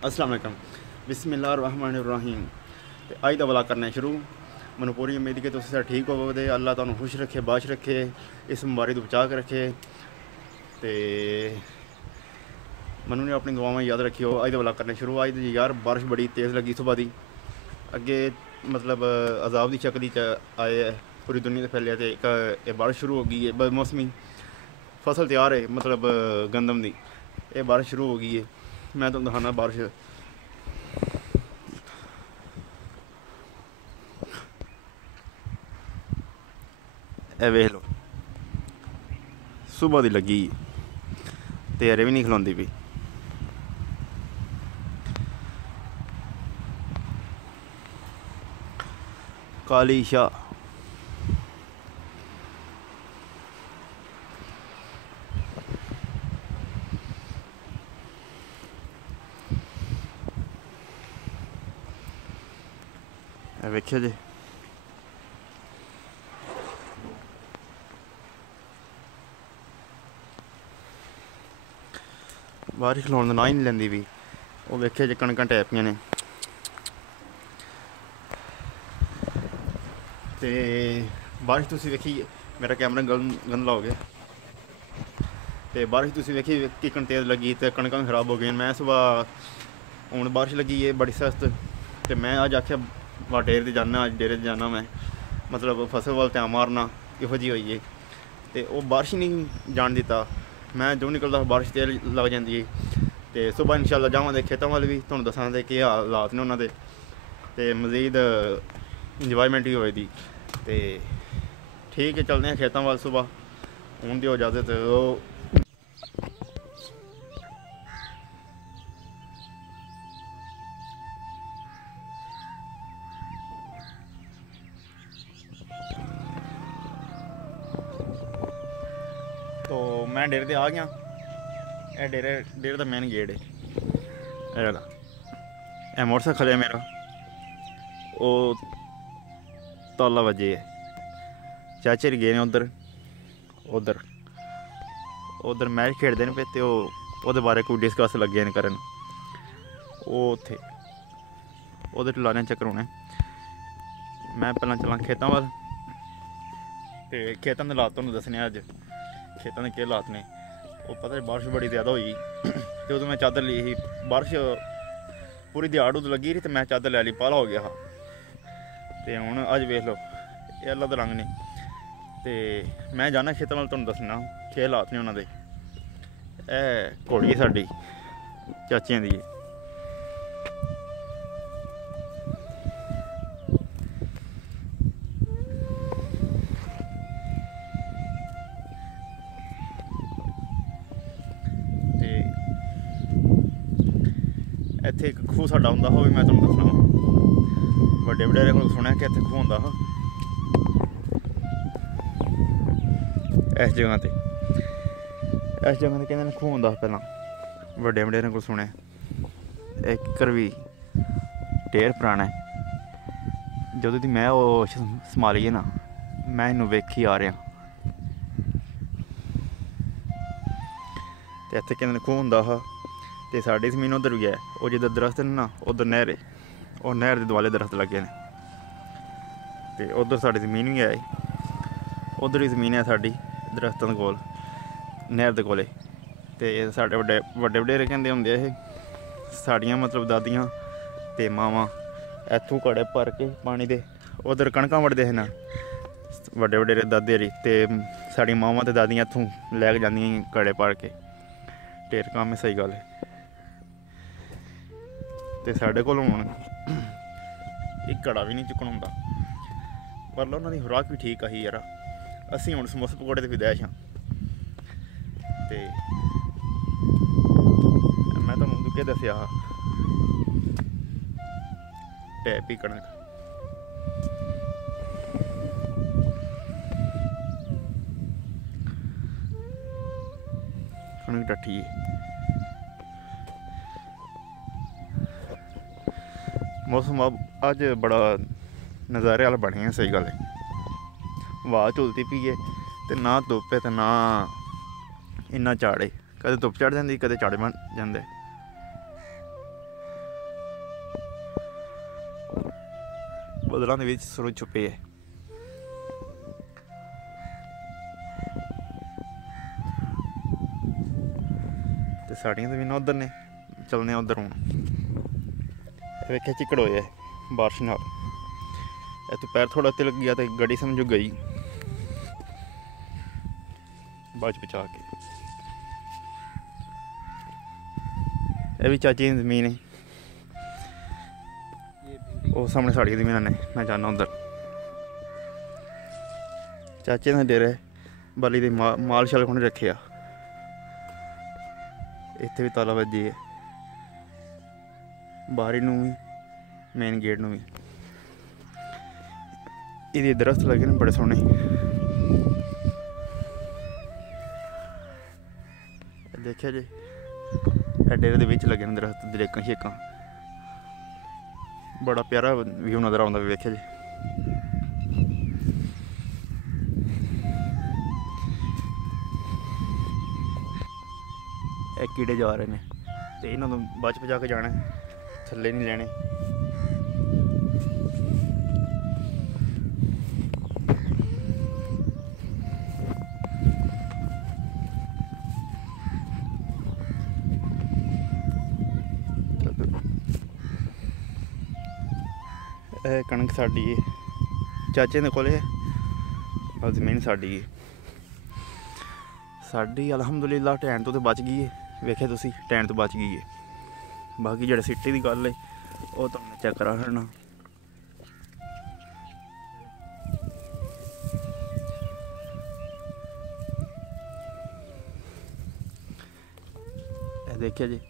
अस्सलाम वालेकुम बिस्मिल्लाहिर्रहमानिर्रहीम। ते अज दा व्लॉग करना शुरू। मैनूं पूरी उम्मीद कि तुस ठीक होवो ते अल्लाह तुहानूं खुश रखे, बाश रखे, इस बमारी तो बचा के रखे। ते मैनूं ने अपनी दुआवां याद रखियो। अज दा व्लॉग करना शुरू। अज दी यार बारिश बड़ी तेज़ लगी सुबह दी। अगे मतलब अजाब की शक्ल च आए है, पूरी दुनिया ते फैलिया। ते एक बारिश शुरू हो गई है, बदमौसमी फसल तैयार है, मतलब गंदम दी। ये बारिश शुरू हो गई है। मैं तुहानूं दिखाना बारिश। ए वेख लो, सुबह दी लगी ते अरे भी नहीं खलोंदी पई। काली शाह वेख्या जे, बारिश खलोन का नां ही नहीं लैंदी पई। वो वेख्या जे कणकां टै पियां ने। ते बारिश तुसीं वेखी, मेरा कैमरा गंदा हो गया। ते बारिश तुसीं वेखी किकन तेज़ लगी ते कणकां खराब हो गई। मैं सुबह हूँ बारिश लगी है बड़ी सख्त। ते मैं अज आख्या वा डेरे ते जाना, अज डेरे ते जाना मैं, मतलब फसल वाल ध्यान मारना। इहो जी होई है ते ओह् बारिश नहीं जान दित्ता। मैं जो निकलदा बारिश तेज़ लग जाती है। ते सुबह इंशाअल्लाह जावां ते खेतां वाल भी तुहानूं दस्सां ते केह् हालात ने उन्हां दे। ते मज़ीद इंजॉयमेंट भी होई दी। ते ठीक है, चलते हैं खेतों वाल सुबह। हूँ दिओ इजाज़त। तो मैं डेरे ते आ गया। यह डेरे का मेन गेट है। यह मोटरसाइकिल खड़े मेरा, वो ताला वजे है। चाचे गए ने उधर उधर उधर मैच खेडते हैं पे, तो वो बारे कोई डिस्कस लगे न करन। वो उत्थे उधर लाने चक्कर होने। मैं पहला चला खेतों वाल। तो खेतों के हालात तुहानूं दस्सने अज। खेतों के हालात ने, वो पता है बारिश बड़ी ज़्यादा हुई तो उदों मैं चादर ली ही। बारिश पूरी दिहाड़ उद लगी रही तो मैं चादर लै ली, पाला हो गया हा। तो हूँ अज वेख लो, ये अल्लाह दा रंग ने। तो मैं जाना खेतों वाल, तुहानूं दस्सना केह् हालात ने उन्हां दे। ए घोड़ी साडी चाचियां दी। इत्थे एक खूह साडा हुंदा हा, मैं तुहानूं दस्सना वा। बड्डे वडेरे कोलों सुणिआ कि इत्थे खूह हुंदा हा इस जगह ते। इस जगह ते कहंदे ने खूह हुंदा हा पैह्लां। बड्डे वडेरे कोलों सुणिआ। इक करवी ढेर पराना है। जदों दी मैं ओह संभाली है ना, मैं इनू वेखी आ रहा। ते इत्थे कहंदे ने खूह हुंदा हा। ते साडी जमीन उधर भी है। वो जिधर दरख्त न ना, उधर नहर है। और नहर के दुआले दरख्त लगे ने। ते उधर साडी जमीन भी है। उधर भी जमीन है साडी दरख्तों के कोल, नहर दे कोले। ते साढ़े बड्डे वडेरे कहंदे हुंदे हे, साड़ियां मतलब दादियां ते मावां इत्थों घड़े भर के पानी दे उधर कणकां वड्डदे हे ना बड्डे वडेरे दादे री। ते साड़ियां मावां ते दादियां इत्थों लै के जांदियां घड़े भर के। ढेर कम्म है, सही गल है। ते साढ़े कोल हुण एक घड़ा भी नहीं चुक्कन होंदा। पर उन्हां दी खुराक भी ठीक आई यार। असीं हुण समोसे पकौड़े ते विदैश हाँ। ते मैं तुहानूं केह् दस्सेआ हा, टैपी कणक। कणक डट्ठी है। मौसम अज बड़ा नज़ारे आह्ला बने हैं, सही गल है। हवा झुलती पी है तो ना धुप्प है तो ना इन्ना झाड़ है। कदें धुप्प चढ़ जाती, कदें झाड़ बन जाते। बदलों के सूरज छुपे है। तो साड़ियाँ जमीन उधर ने, चलने उधर हूँ। वेख्या चिकड़ होया बारिश नाल, तो पैर थोड़ा तिलक गया तो गड्डी समझो गई बच बचा के। यह भी चाची की जमीन है, वो सामने साड़ी जमीन ने। मैं जाना उधर चाचे का डेरा बाली दे माल शाल को रखे आ। इत्थे भी ताला वजी है, बाहरी नूं भी मेन गेट नूं भी। ये दरख्त लगे ने बड़े सोहने, देखिया जी डेरे दे विच लगे ने दरख्त, दरेकां शेकां, बड़ा प्यारा व्यू नज़र आउंदा। वेख्या जी कीड़े जा रहे हैं, तो इन्होंने बच बचा के जाना, थल्ले नहीं लेने। कणक साडी है, चाचे दे कोले है, और जमीन साडी है। साडी अलहमदुलिल्लाह टैन तो बच गई है। वेखे तुसी टैन तो बच गई है। बाकी जो सिटी की गल है वो तुमने चेक करा छड़ना। देखिए जी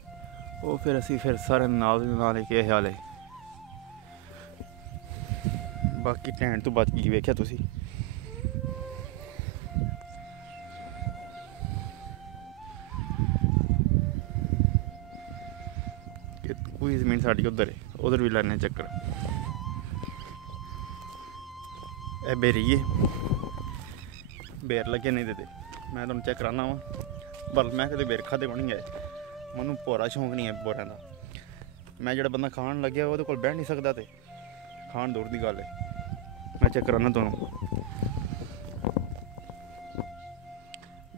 वो फिर असी फिर सारे नाल के हाल है। बाकी टैन तो बच गई, वेख्या तुसी। कोई जमीन साड़ी उधर है, उधर भी लाने चक्कर। ए बेरी है, बेर लगे नहीं देते, मैं तुम चेक कराना वा। पर मैं कदे बेर खादे को नहीं है, मैनू पूरा शौक नहीं है बोरियां का। मैं जो बंदा खान लग्या वो कोल बैठ नहीं सकता, तो खान दूर की गल है। मैं चेक कराना तुहानू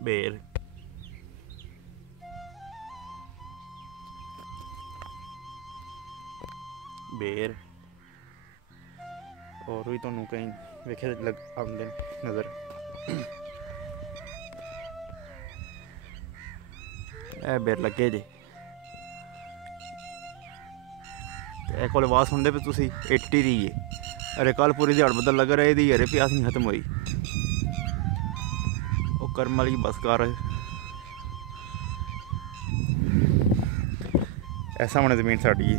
बेर। बेर और भी तुहानू कहीं वेखे लग आते नज़र। ए बेर लगे जे, ए कोल आवाज़ सुनते पे तुसी, एट्टी दी है। अरे कल पूरी दिहाड़ बदल लग रहा है, अरे प्यास नहीं खत्म हुई। वो कर्म वाली बस कर, ऐसा होने जमीन साड़ी है।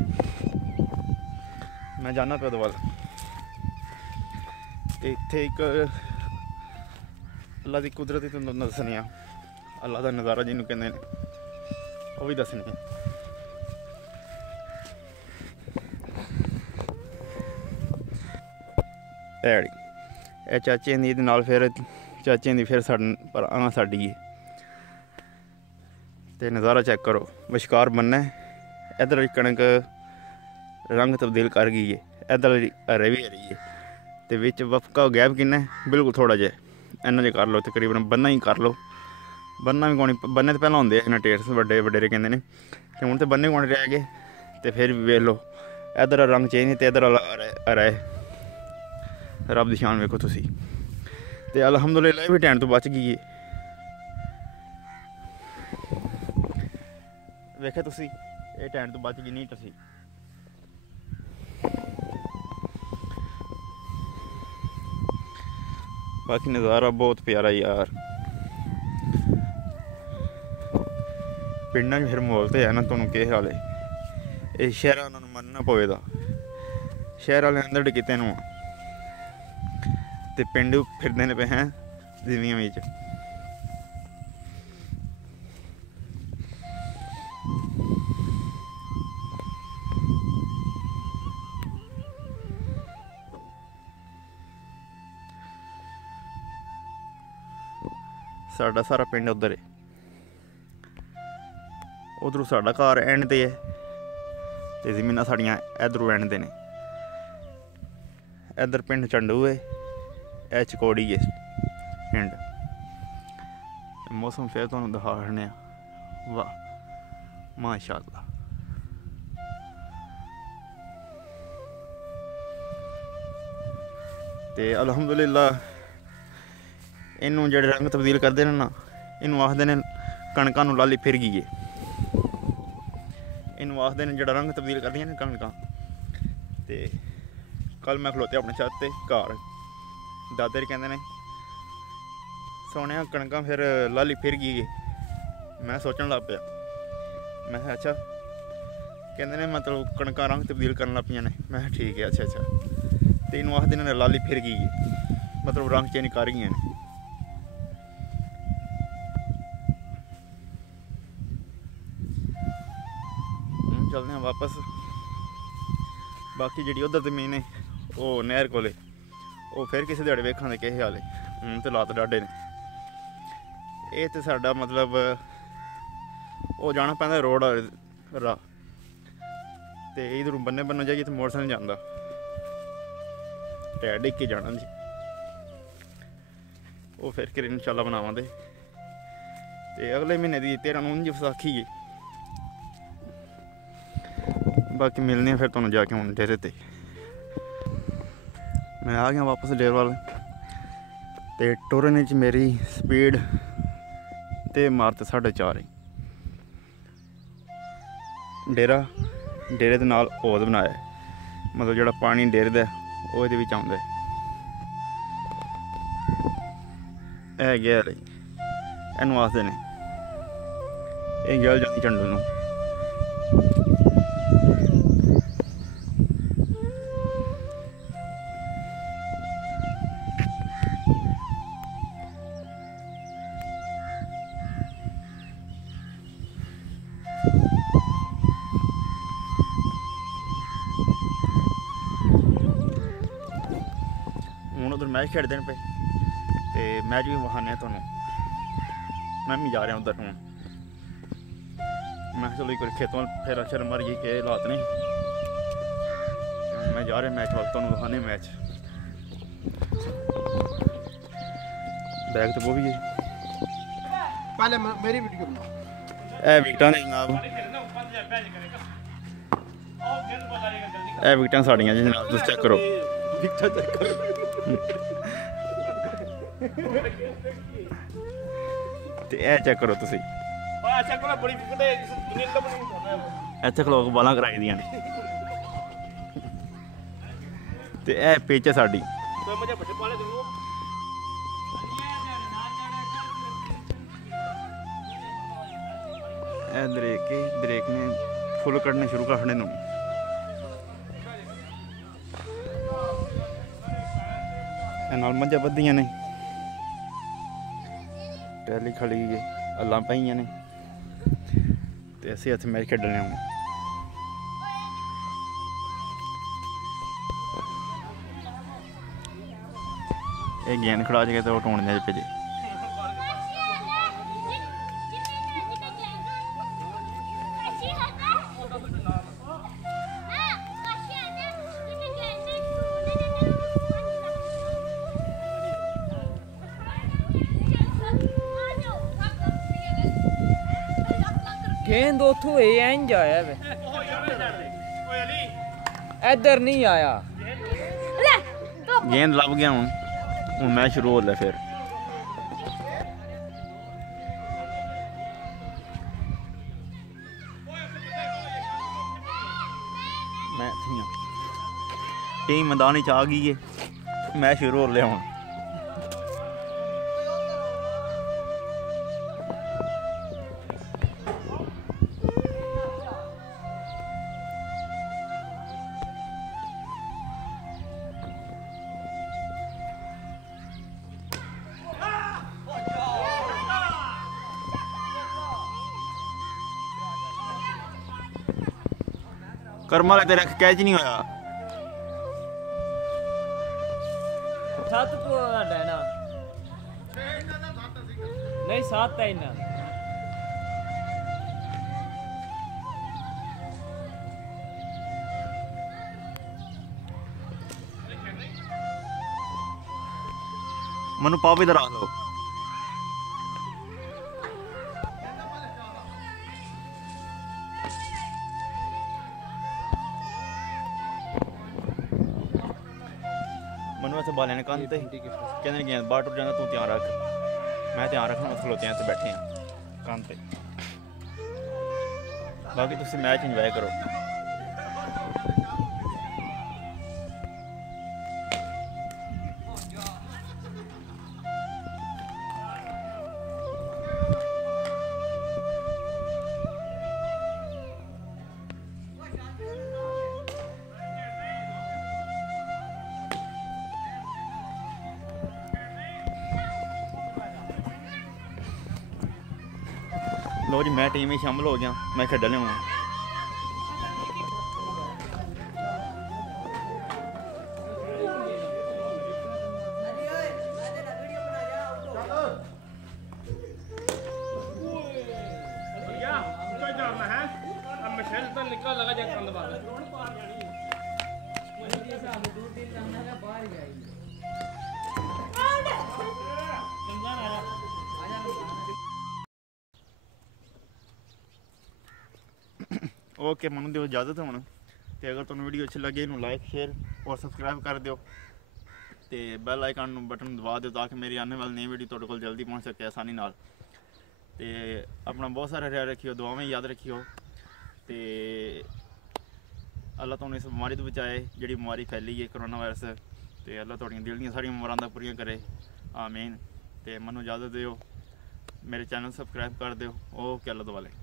मैं जाना पे वाल, इत्थे एक अल्लाह की कुदरत ही तुहानू दसनी आ, अल्लाह का नज़ारा जिन्होंने कहते हैं वो भी दसनी है। ए चाचे दी नाल फिर चाचे दी फिर पर आना साड़ी है। तो नज़ारा चेक करो, विशकार बनना है। इधर कणक रंग तब्दील कर गई है, इधर हरे भी हरी है, तो विच वफका गैप किन्ना है, बिल्कुल थोड़ा जिहा इन्ना कर लो। तकरीबन बन्ना ही कर लो, बन्ना भी कौन, बन्ने तो पहले होंगे इन्हें टेरस बड़े वडेरे कहते हैं, कि हूँ तो बन्ने कौन रह गए। तो फिर भी वेख लो इधर रंग चेंज नहीं, तो इधर हरा है। रब दी शान वेखो तुसी। ते अलहमदुलिल्लाह भी टैन तो बच गई है। वेखे तुसी ये टैन तो बच गई नहीं तुसी। बाकी नज़ारा बहुत प्यारा यार। पिंडा फिर माहौल तो है ना, तुहानू के हाल है। ये शहर उन्होंने मनना पवेगा, शहर वाले अंदर किते नू, ते पिंड फिरदे पे हैं जिमियां बिच। साडा सारा पिंड उधर है, उधरों साडा घर एंड ते है, ते जमीनां साड़ियां इधरों एंड ते ने। इधर पिंड झंडू है, यह चकोड़ी है पिंड। मौसम फिर तुहानू दिखा छड़ने। वाह माशाअल्लाह। ते अलहमदुलिल्लाह इनू जेड़े रंग तब्दील करते हैं ना, इनू आखते ने कणकां नू लाली फिर गई है। इनू आखते ने जेड़ा रंग तब्दील करदियां ने कणकां। ते कल मैं खलोते अपने छत ते घर, दादे कहते ने सोने कणकां फिर लाली फिर गई है। मैं सोचन लग पिया, मैं अच्छा कहते ने मतलब कणकां रंग तब्दील करन लग पियां ने। मैं ठीक है, अच्छा अच्छा। तो इनू आखदे ने लाली फिर गई है, मतलब रंग चेंज कर गई ने। चलते हैं वापस। बाकी जी उधर जमीन है वो नहर कोले, वो फिर किसी दिहाड़े वेखा दे किस हाल है। हूँ तो लात डाडे ने। ये तो साडा मतलब वो जाना पैंदा रोड राह, तो इधरों बन्ने बन्ने जाइए तो मोटरसाइकिल जाता, टैर डिग के जाना जी। वो फिर कर इंशाल्लाह बनावा दे। तो अगले महीने की 13 नूं जी विसाखी है। बाकी मिलने फिर तुहानू जाके हूँ डेरे ते। मैं आ गया वापस डेरे वाल। तो टुरने च मेरी स्पीड तो मारत 4.5 है। डेरा डेरे दे नाल ओद बनाया, मतलब जोड़ा पानी डेरे दा वो इहदे विच आउंदा है। गैल इनू आखदे ने, ये गैल जांदी झंडू नूं। हूँ उधर मैच खेड़ते हैं पे, तो मैच भी विखाने तुहानू। मैं भी जा रहा उधर हूँ। मैं चलो एक बार खेतों फिर अक्षर मारिए के हालात ने। मैं जा रहा मैच वाल, तुहानू विखाने मैच। बैग तो वो भी है, पहले मेरी वीडियो बना। ए विकटां ने जनाब, ए विकटां साड़ियां जी जनाब, तुस चेक करो। विकटां चेक करो। ते ए चेक करो तुसी, इत्थे खलो के बालां कराई दियां ने। ते ए पिच है साडी। ए दरेक ने फुल कड्ढने शुरू कर छड़े नूं। नाल मझां बद्धियां ने, टैली खड़ी गई, अल्लां पाइयां ने। ते असीं इत्थे मैच खेढने हूँ। ये गेंद खड़ा के तो टूणने भेजे। गेंद उथों इंज आया वे, इधर नहीं आया। गेंद लभ गया हूँ मैच शुरू हो गया। फिर मैं टीम मैदान च आ गई है, मैच शुरू हो लिया हूँ। कर्मा वाले तेरा कैच नहीं होया। सत्त तो ना नहीं, 7 है इन्ना। ਮੈਨੂੰ ਪਾਪ ਇਧਰ ਰੱਖ ਲਓ। ਮੈਨੂੰ ਇੱਥੇ ਬਾਲਿਆਂ ਨੇ ਕੰਨ ਤੇ ਕਹਿੰਦੇ ਨੇ ਗੇਂਦ ਬਾਹਰ ਟੁੱਟ ਜਾਂਦਾ, ਤੂੰ ਧਿਆਨ ਰੱਖ। ਮੈਂ ਧਿਆਨ ਰੱਖਣਾ, ਉੱਥੇ ਖਲੋਤੇ ਹਾਂ, ਇੱਥੇ ਬੈਠੇ ਹਾਂ ਕੰਨ ਤੇ। ਬਾਕੀ ਤੁਸੀਂ ਮੈਚ ਇੰਜੋਏ ਕਰੋ। लो जी मैं टीम में शामिल हो गया, मैं खेडने हूँ। ओके मनु दिओ इजाजत हुण। ते अगर तुहानूं वीडियो अच्छी लगे इनू लाइक शेयर और सबसक्राइब कर दिओ ते बैल आइकन बटन दबा दिओ ताकि मेरी आने वाली नई वीडियो तुहाडे कोल जल्दी पहुंच सके आसानी नाल। ते अपना बहुत सारा ख्याल रखियो, दुआवें याद रखियो ते अल्लाह तुहानूं इस बीमारी तो बचाए जिहड़ी बीमारी फैली है कोरोना वायरस। ते अल्लाह तुहाड़ियां दिल दियां सारियां मुरादां पूरियां करे, आमीन। ते मैनूं इजाजत दिओ, मेरे चैनल सबसक्राइब कर दिओ। ओके अल्लाह दुआले।